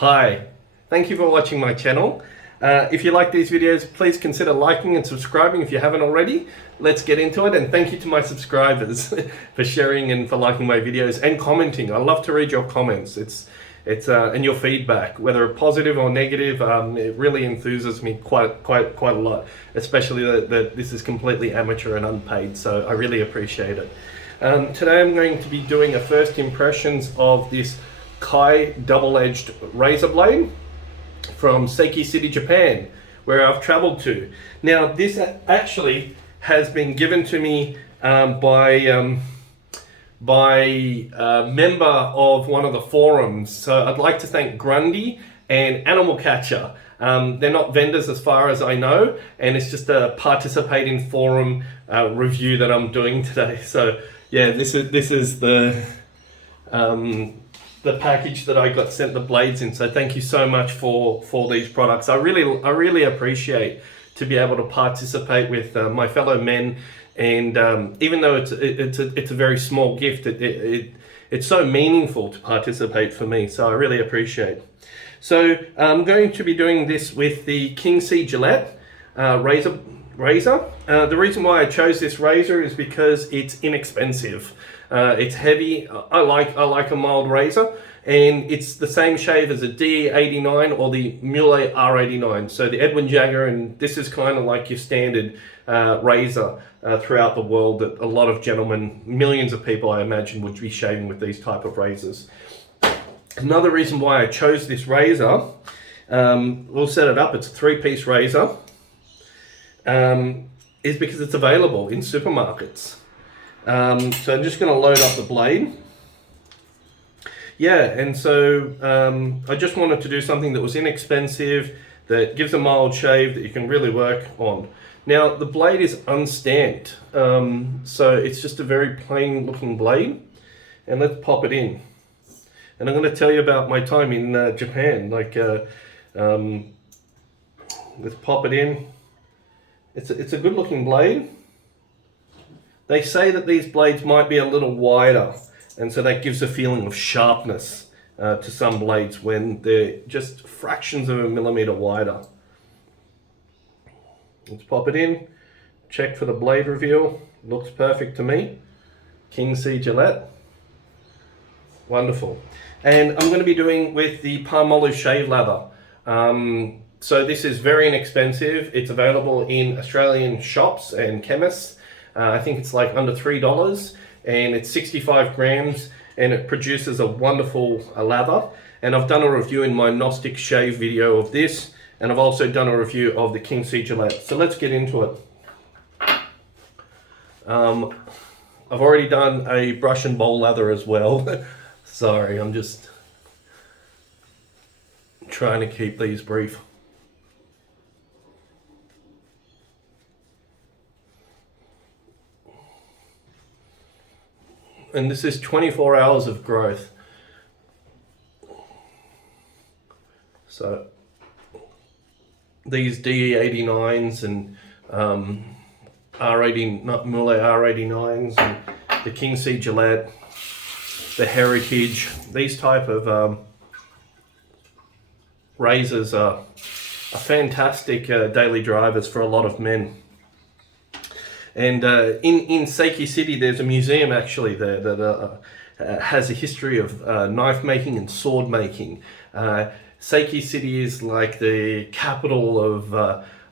Hi, thank you for watching my channel. If you like these videos, please consider liking and subscribing if you haven't already. Let's get into it, and thank you to my subscribers for sharing and for liking my videos and commenting. I love to read your comments. It's and your feedback, whether positive or negative. It really enthuses me quite a lot, especially that this is completely amateur and unpaid. So I really appreciate it. Today I'm going to be doing a first impressions of this Kai double-edged razor blade from Seiki City, Japan, where I've traveled to. Now, this actually has been given to me by a member of one of the forums. So I'd like to thank Grundy and Animal Catcher. They're not vendors as far as I know, and it's just a participating forum review that I'm doing today. So yeah, this is the package that I got sent the blades in. So thank you so much for these products. I really appreciate to be able to participate with my fellow men, and even though it's a very small gift, it's so meaningful to participate for me. So I really appreciate. So I'm going to be doing this with the King C Gillette razor. The reason why I chose this razor is because it's inexpensive. It's heavy. I like a mild razor, and it's the same shave as a D89 or the Mule R89. So the Edwin Jagger, and this is kind of like your standard razor throughout the world that a lot of gentlemen, millions of people I imagine, would be shaving with these type of razors. Another reason why I chose this razor, we'll set it up, it's a 3-piece razor, is because it's available in supermarkets. So I'm just going to load up the blade. Yeah, and so I just wanted to do something that was inexpensive, that gives a mild shave that you can really work on. Now, the blade is unstamped, so it's just a very plain looking blade. And let's pop it in. And I'm going to tell you about my time in Japan. Let's pop it in. It's a good looking blade. They say that these blades might be a little wider, and so that gives a feeling of sharpness to some blades when they're just fractions of a millimeter wider. Let's pop it in, check for the blade reveal. Looks perfect to me. King C Gillette. Wonderful. And I'm going to be doing with the Palmolive shave lather. So this is very inexpensive. It's available in Australian shops and chemists. I think it's like under $3, and it's 65 grams, and it produces a wonderful lather. And I've done a review in my Gnostic shave video of this, and I've also done a review of the King C Gillette. So let's get into it. I've already done a brush and bowl lather as well. Sorry, I'm just trying to keep these brief. And this is 24 hours of growth. So these D89s and Mule R89s and the King C Gillette, the Heritage, these type of razors are fantastic daily drivers for a lot of men. And in Seiki City, there's a museum actually there that has a history of knife making and sword making. Seiki City is like the capital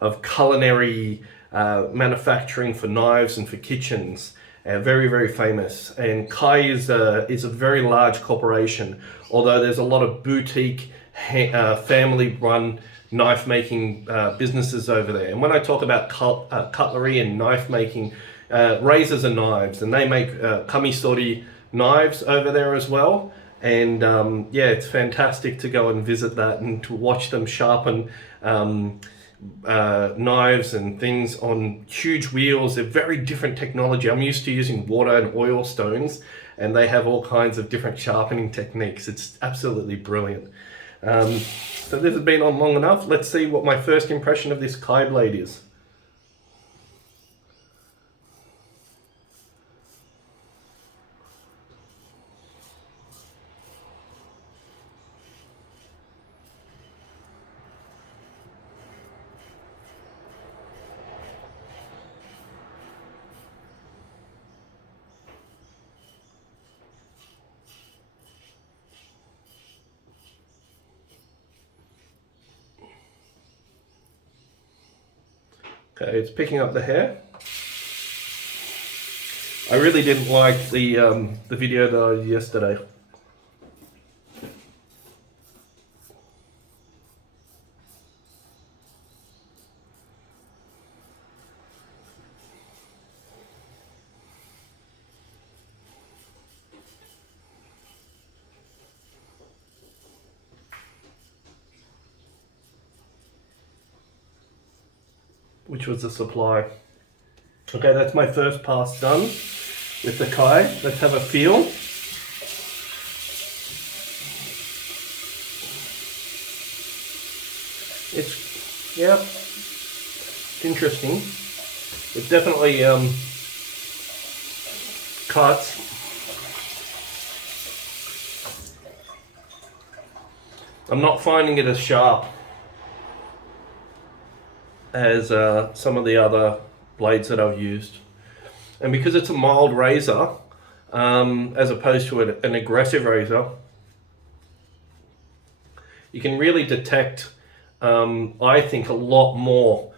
of culinary manufacturing for knives and for kitchens. Very famous. And Kai is a very large corporation, although there's a lot of boutique family-run knife making businesses over there. And when I talk about cutlery and knife making, razors are knives, and they make kamisori knives over there as well. And yeah, it's fantastic to go and visit that and to watch them sharpen knives and things on huge wheels. They're very different technology. I'm used to using water and oil stones, and they have all kinds of different sharpening techniques. It's absolutely brilliant. So this has been on long enough. Let's see what my first impression of this Kai blade is. Okay, it's picking up the hair. I really didn't like the video that I did yesterday. Which was the supply. Okay, that's my first pass done with the Kai. Let's have a feel. It's, yeah, it's interesting. It definitely cuts. I'm not finding it as sharp as some of the other blades that I've used. And because it's a mild razor, as opposed to an aggressive razor, you can really detect, I think, a lot more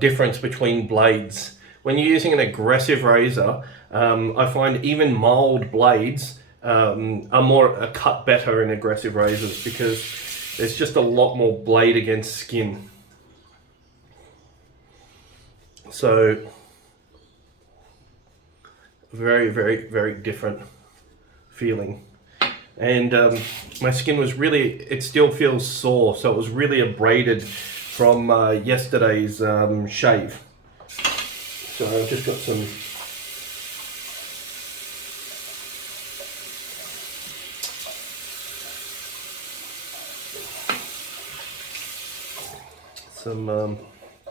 difference between blades. When you're using an aggressive razor, I find even mild blades are cut better in aggressive razors because there's just a lot more blade against skin. So very, very, very different feeling. And my skin was really, it still feels sore, so it was really abraded from yesterday's shave. So I've just got some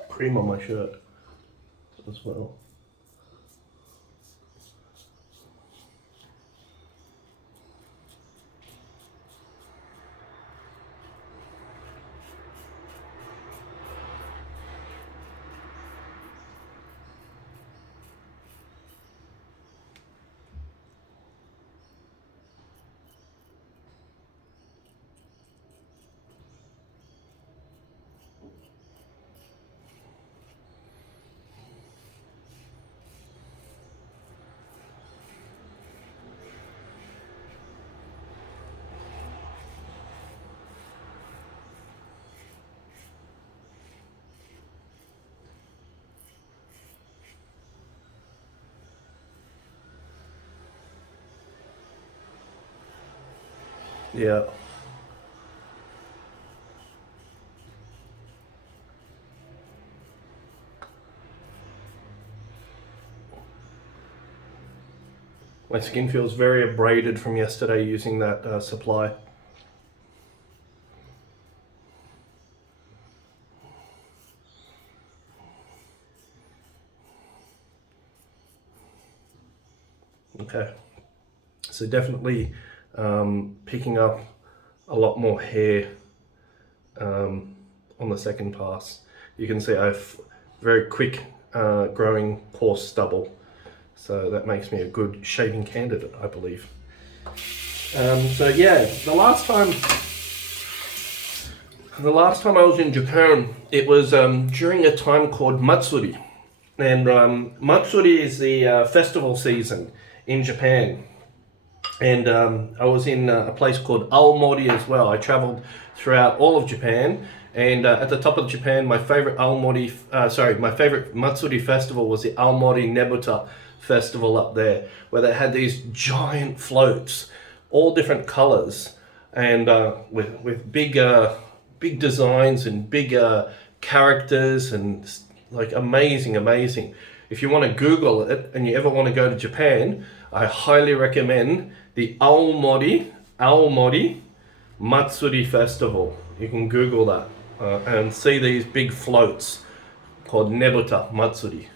cream on my shirt as well. Yeah. My skin feels very abraded from yesterday using that supply. Okay, so definitely picking up a lot more hair on the second pass. You can see I have very quick growing coarse stubble, so that makes me a good shaving candidate, I believe. So yeah, the last time I was in Japan, it was during a time called Matsuri. And Matsuri is the festival season in Japan. And I was in a place called Aomori as well. I traveled throughout all of Japan. And at the top of Japan, my favorite Matsuri festival was the Aomori Nebuta festival up there, where they had these giant floats, all different colors, and with big designs and big characters, and like amazing. If you want to Google it and you ever want to go to Japan, I highly recommend the Aomori Matsuri Festival. You can Google that and see these big floats called Nebuta Matsuri.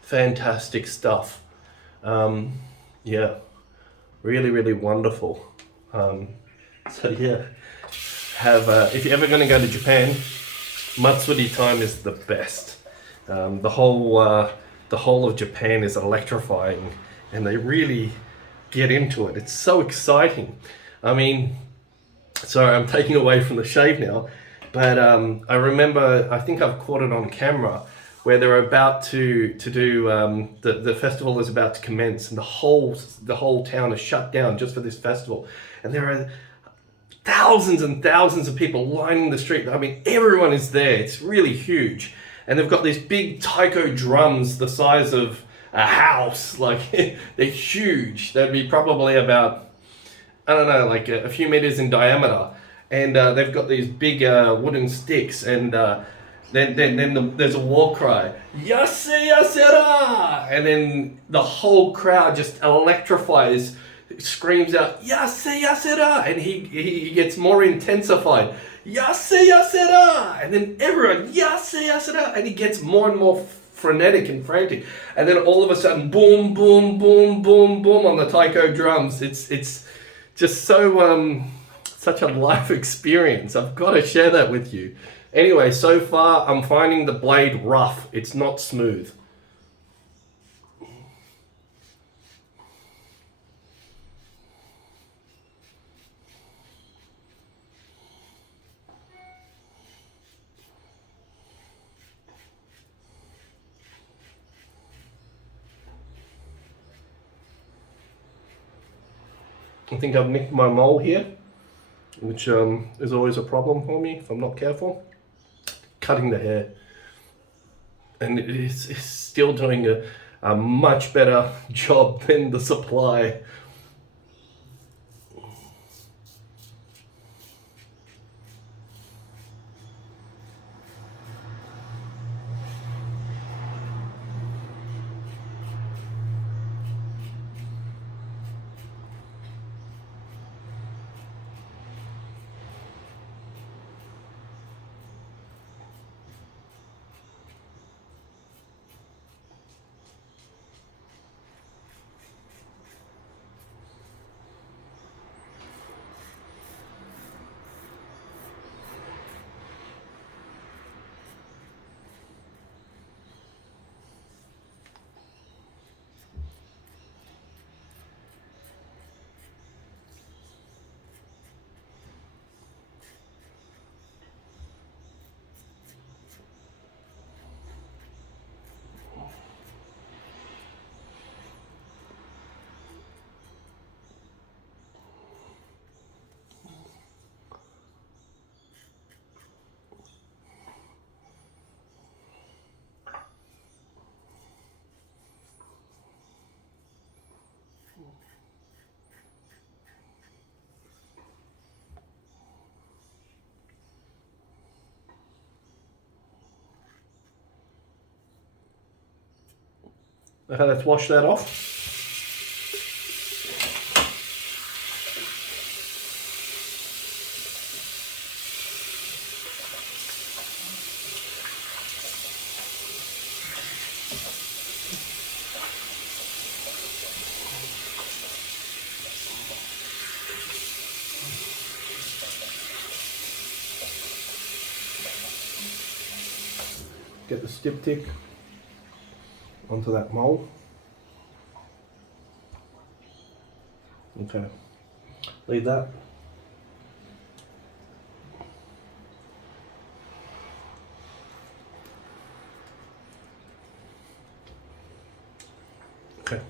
Fantastic stuff. Yeah, really wonderful. So yeah, if you're ever going to go to Japan, Matsuri time is the best. The whole of Japan is electrifying, and they really get into it. It's so exciting. I mean, sorry, I'm taking away from the shave now, but I remember, I think I've caught it on camera, where they're about to do the festival is about to commence, and the whole town is shut down just for this festival, and there are thousands and thousands of people lining the street. I mean, everyone is there. It's really huge, and they've got these big taiko drums the size of a house. Like they're huge. They'd be probably about, I don't know, like a few meters in diameter, and they've got these big wooden sticks, and then there's a war cry, Yase Yasera, and then the whole crowd just electrifies, screams out, Yase Yasera, and he gets more intensified, Yase Yasera, and then everyone, Yase Yasera, and he gets more and more frenetic and frantic, and then all of a sudden, boom, boom, boom, boom, boom on the taiko drums. It's just so such a life experience. I've got to share that with you. Anyway, so far I'm finding the blade rough. It's not smooth. I think I've nicked my mole here, which is always a problem for me if I'm not careful. Cutting the hair, and it's still doing a much better job than the supply. Okay, let's wash that off. Get the diptych onto that mold. Okay, leave that. Okay.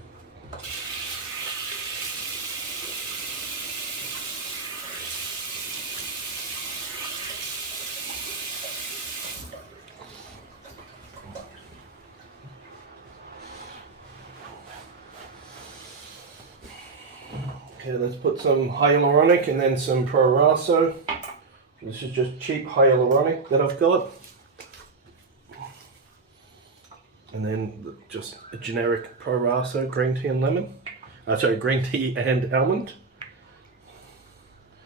Okay, let's put some hyaluronic and then some Prorasso. This is just cheap hyaluronic that I've got. And then just a generic Prorasso, green tea and lemon. Sorry, green tea and almond.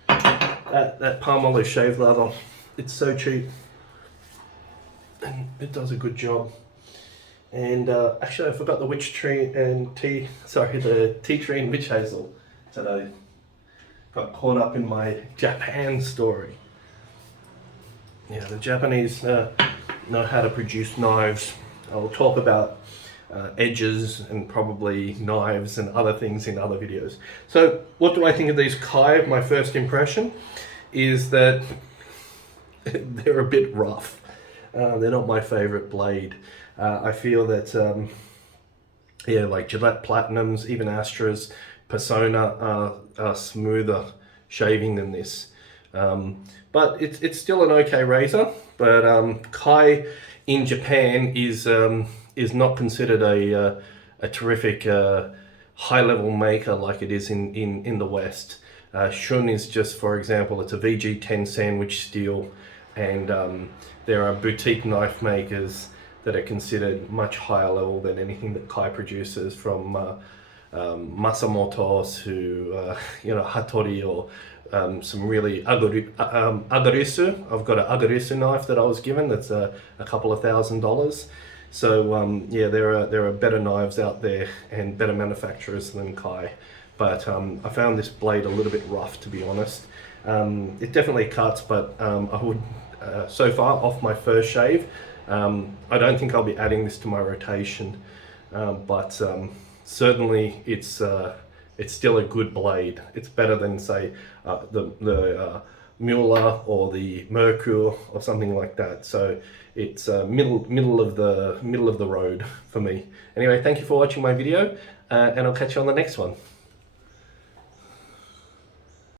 That Palmolive shave lather, it's so cheap. And it does a good job. And actually I forgot the witch tree and tea, sorry, the tea tree and witch hazel. That I got caught up in my Japan story. Yeah, the Japanese know how to produce knives. I'll talk about edges and probably knives and other things in other videos. So what do I think of these Kai? My first impression is that they're a bit rough. They're not my favorite blade. I feel that yeah, like Gillette Platinums, even Astras, Persona are smoother shaving than this. But it's still an okay razor. But Kai in Japan is not considered a terrific high level maker like it is in the West. Shun is just, for example, it's a VG10 sandwich steel, and there are boutique knife makers that are considered much higher level than anything that Kai produces, from Masamoto to Hattori, or some really agarisu. I've got an agarisu knife that I was given that's a couple of $1,000s. So yeah, there are better knives out there and better manufacturers than Kai. But I found this blade a little bit rough, to be honest. It definitely cuts, but I would, so far off my first shave, I don't think I'll be adding this to my rotation. But certainly it's still a good blade. It's better than, say, the Mueller or the Merkur or something like that. So it's middle of the road for me. Anyway, thank you for watching my video, and I'll catch you on the next one.